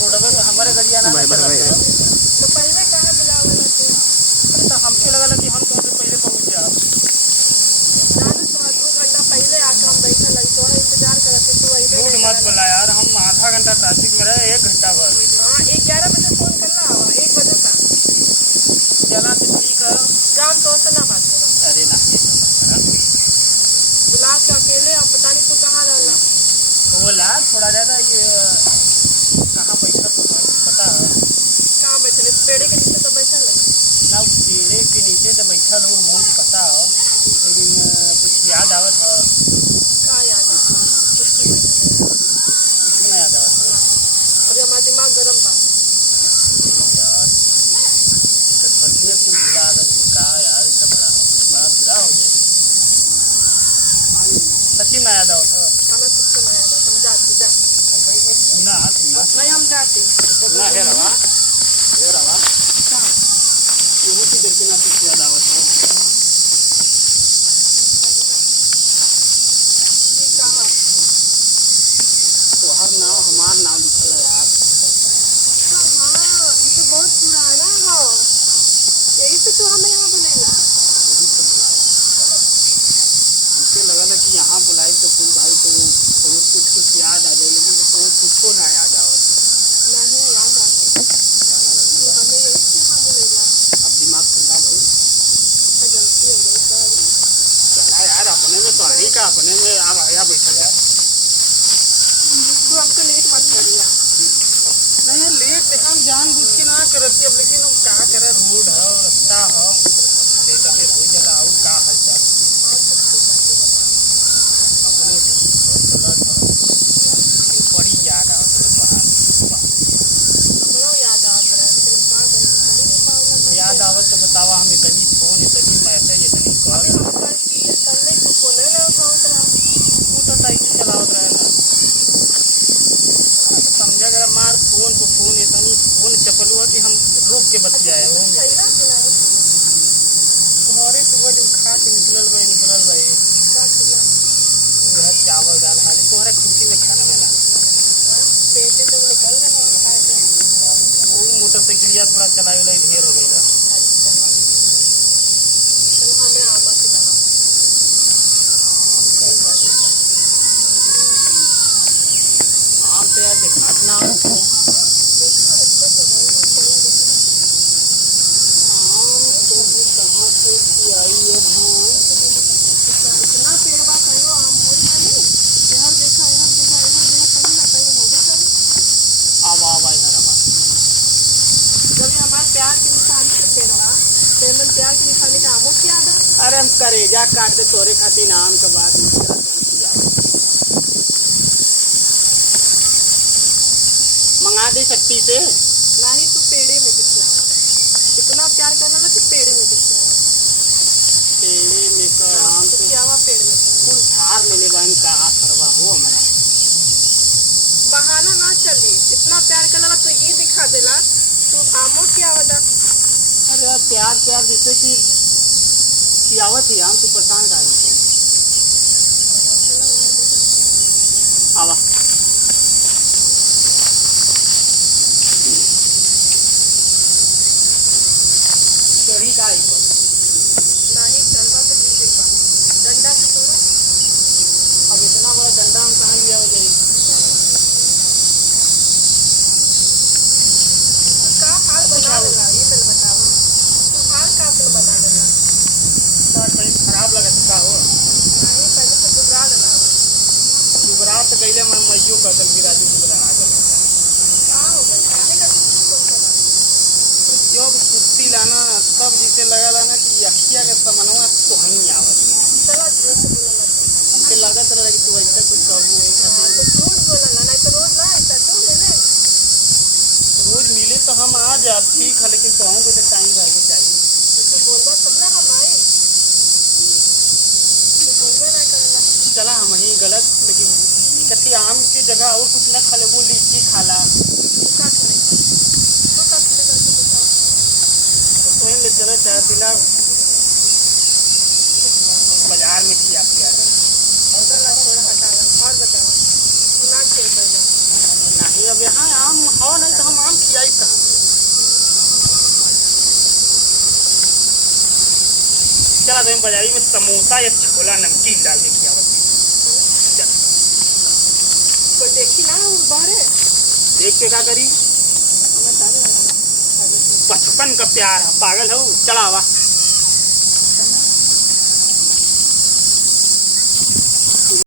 Roadway पे हमारे गड़िया ना चलत है। तो पहले कहाँ बुलावल होते? अरे तो हमके लगल कि हम तुमसे पहले पहुंच जाओ। जाने तो 2 घंटा पहले आके हम बैठल है तो इंतजार करते तू आई झूठ मत बोला यार, हम आधा घंटा ट्रैफिक में रहे, 1 घंटा भर गए। हाँ 11 बजे फोन करना आवा 1 बजे तक चला तो ठीक है। जान तो से ना बात करो। अरे नहीं बुला के अकेले अब पता नहीं तू कहाँ रहला। बोला थोड़ा ज़्यादा ये कहाँ बैठा पता है? कहाँ बैठे पेड़े के नीचे तो बैठा है ना, पेड़े के नीचे तो बैठा लोग मुझे पता हो, लेकिन कुछ याद आवत है। का याद है कुछ तो नहीं याद आवत है। अभी हमारा दिमाग गर्म बा यार तो सच में कुछ याद है का यार, इसका बड़ा बड़ा बुरा हो जाए। सच्ची में याद आवत है। हमें कुछ तो नहीं याद है समझाती जा सुना नहीं हम जाती सुना है रवा ये की देख के ना कुछ याद आवत है। कहाँ तोहर नाम हमार नाम लिखल है यार। हाँ ये तो बहुत पुराना हो यही से तू हमें यहाँ बुलाएगा। यही तो बुलाए हमके लगल है कि यहाँ बुलाए तो फिर भाई तो बहुत कुछ याद आ जाए, लेकिन तो कुछ ना याद आवत। नहीं याद आ गई हमें यही से यहाँ बुलाएगा। अब दिमाग ठंडा भइल। गलती हो गई सॉरी। चला यार अपने में तो हरी का अपने में अब आया बैठा जा। तू अब तो लेट मत करिया। नहीं यार लेट हम जानबूझ के ना करती अब, लेकिन अब क्या करे, रोड है रास्ता है लेट अबे हो जाला। और का हालचाल अपने ठीक हो चलत हो, लेकिन बड़ी याद आवत है बाहर। हमरो याद आता है लेकिन हम कहाँ करें निकल ही नहीं पावला। याद आवत तो बतावा, हम इतनी फोन इतनी मैसेज इतनी अभी कॉल हम कल की कल नहीं तू फोन नहीं उठावत रहा। तू तो साइकिल चलावत रहे ना। समझा अगर मार फोन को फोन इतनी फोन चपलू है कि हम रुक के बतियाए हो। खैला कि नहीं घरे सुबह जब खा के निकलल भाई का खिला वह चावल दाल हाली तोहरे खुशी में खाना में ना पेट से तो निकल गया हम खाए थे। वो मोटरसाइकिलिया थोड़ा चलाए वाला ढेर हो गई ना। चल हमें आमा खिला आम तो यार दिखात ना हो। देखा इसको तो भाई चला देखा आम तो कहाँ से आई है इतना पेड़ बा कहियो आम होई ना नहीं यहर देखा कहीं ना कहीं होबे करे। अब आई हरा बात। जब ये हमारे प्यार की निशानी के पेड़ बा तो मन प्यार की निशानी का आमों की याद है। अरे हम करेजा काट दे तोरे खातिर आम के बाद मंगा दे सकती से। नहीं तू पेड़े में दिखलावा इतना प्यार करना ना तो पेड़े में दिखलावा। पेड़े में का आम तो तो क्या हुआ पेड़ में फूल झाड़ ले ले बहन का करवा हो हमारा बहाना ना चली इतना प्यार करना तो ये दिखा देला तू आमों की आवाज। अरे यार प्यार जैसे कि खियावत ही हम तू परेशान का आवा। चढ़ी का आई पर नहीं चलवा तो गिर देखा डंडा से तोड़ा। अब इतना बड़ा डंडा हम कहाँ लिया हो जाए। का हाल बना लेला ये पहले बतावा तू हाल का अपना बना लेला। सर कहीं खराब लगा का हो नहीं पहले से गुजरा लेला दुबरा तो गईले मैं मैयो कतल की राजू दुबरा आ गया का हो गई काहे का कौन सा बात। जब कुत्ती लाना तब जिसे लगा लाना कि अखिया के समनवा तो हम ही आवत चला जोर से बोला लगा हमके लागत रहा कि तू ऐसा कुछ कहू तो झूठ बोला ना नहीं तो रोज ना ऐसा तो मिले रोज मिले तो हम आ जाए ठीक है, लेकिन कहूँ को तो टाइम रह चाहिए। तो बोलबा तब ना हम आए तो बोलबे ना करला। चला हम ही गलत, लेकिन इकट्ठी आम की जगह और कुछ न खा ले, वो लीची खाला तू का खिलेगा तू का खिलेगा तू बताओ। तो ले चला चाहे पिला बाजार में खिया पिया थोड़ा हटा और बताओ तू ना खेल कर जा। नहीं। अब यहाँ आम हो नहीं तो हम आम खियाई कहाँ। चला तो बाजारी में समोसा या छोला नमकीन डाल के खियावत। चल कोई देखी ना बाहरे देख के क्या करी। हमें डर लगा। बचपन का प्यार है, पागल हो। चला आवा।